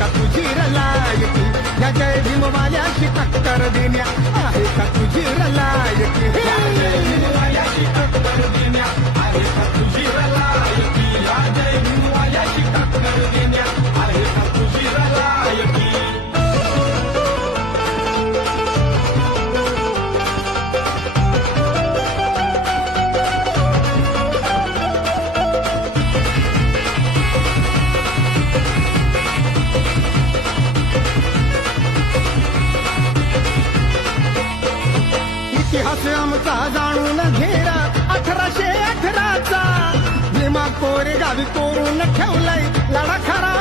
का तुझी रलायकी या जय भीमवाल्याची टक्कर देण्या आहे का तुझी रलायकी या जय भीमवाल्याची टक्कर देण्या आहे का तुझी रलायकी या जय भीमवाल्याची टक्कर देण्या आहे का तुझी रलायकी इतिहास आमचा जाणून घेरा 1818चा भीमा कोरेगावी कोरून ठेवलाय लढा खरा